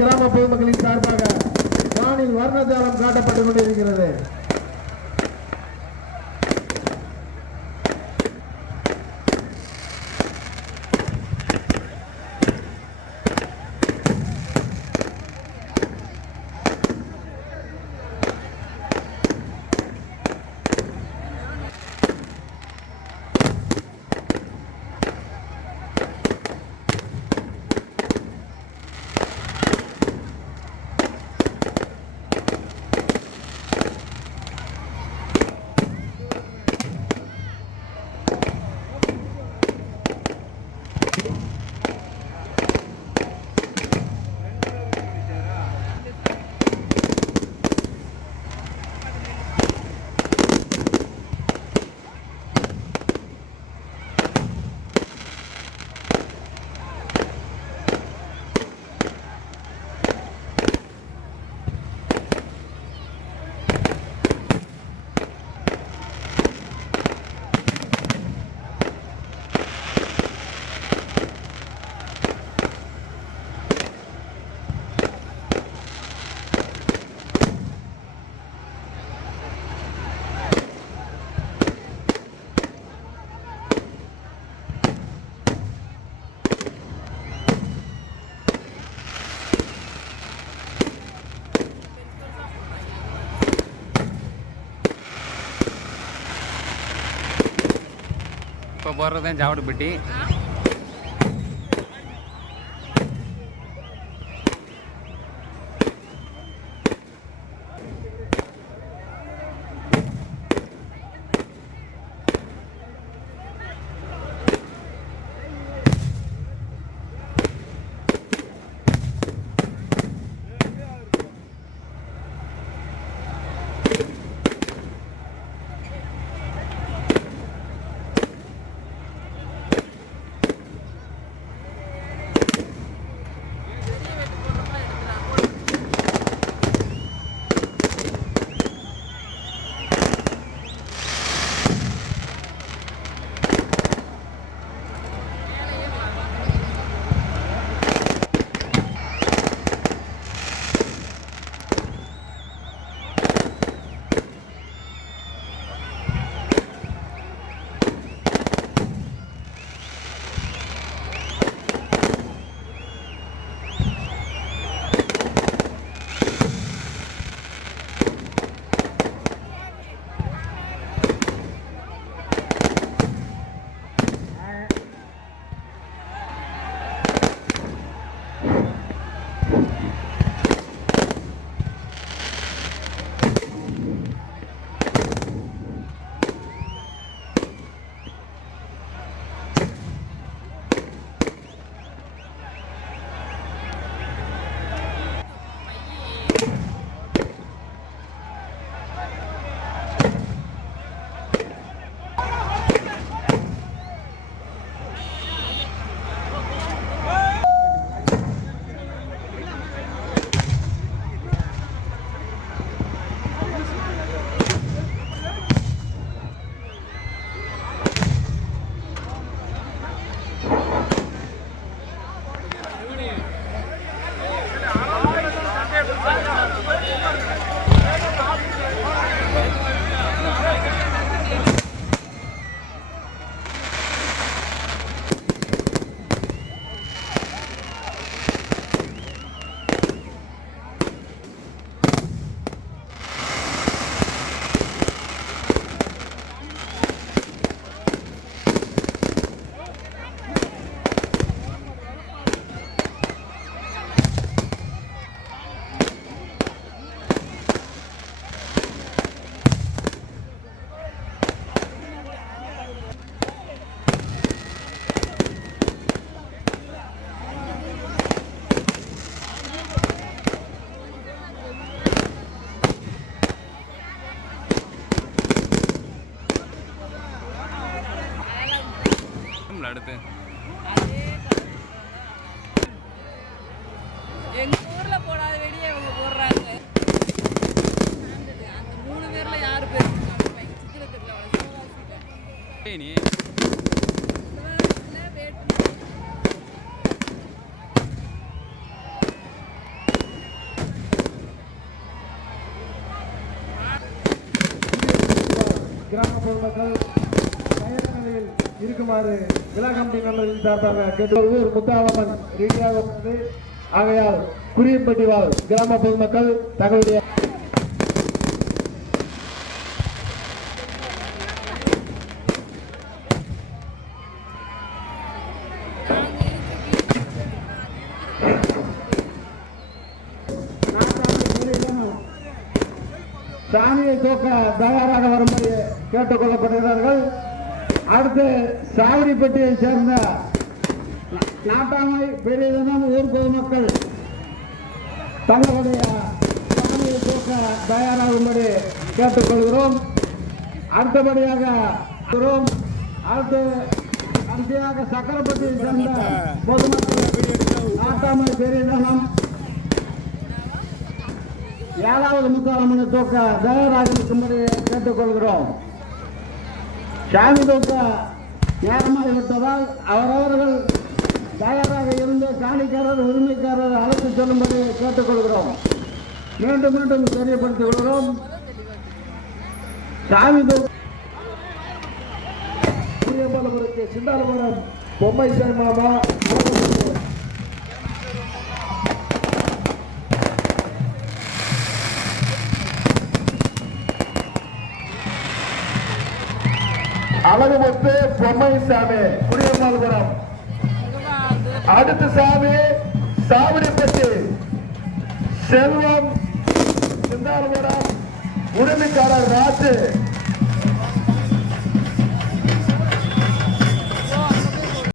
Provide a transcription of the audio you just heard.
கிராம பொதுமக்களின் சார்பாக வானில் வர்ணஜாலம் காட்டப்பட்டுக் கொண்டிருக்கிறது. இப்போ போடுறது தான் சாவடுப்பட்டி அடுத்து. எங்கள் ஊரில் போடாத வெடியே இவங்க போடுறாங்க. அந்த மூணு பேரில் யார் பேர் நீ. கிராம பொதுமக்கள் இருக்குமாறு விழா கமிட்டி நண்பர்கள் சார்பாக கேட்டு முத்தாளம்மன் உள்ளது ஆகையால் குரியம்பட்டி வாழ் கிராம பொதுமக்கள் தங்களுடைய சாமியை தோக்க தயாராக வரும்படி கேட்டுக்கொள்ளப்படுகிறார்கள் அடுத்து சாவடிப்பட்டியை சேர்ந்த நாட்டாமை பெரியதனம் ஊர் பொதுமக்கள் தங்களுடைய சாமியை போக்க தயாராகும்படி கேட்டுக்கொள்கிறோம். அடுத்தபடியாக அடுத்து கடைசியாக சக்கரப்பட்டியை சேர்ந்த பொதுமக்கள் நாட்டாமை பெரியதனம் ஏழாவது முத்தாளமனை தோக்க தயாராக இருக்கும்படி கேட்டுக்கொள்கிறோம். சாமி தூக்க நேரமாக விட்டதால் அவரவர்கள் தயாராக இருந்து காணிக்காரர் உரிமைக்காரர் அழைத்து செல்லும்படி கேட்டுக்கொள்கிறோம். மீண்டும் மீண்டும் தெரியப்படுத்திக் கொள்கிறோம். சாமி தூக்க சிந்தாலபுரம் பொம்மை சாய் மாமா அழகுமுத்து பொம்மை சாமி. குடியம்மாள்புரம் அடுத்த சாமி சாவடிப்பட்டி. செல்வம் சிந்தாரபுரம் உரிமைக்காரர் ராஜு.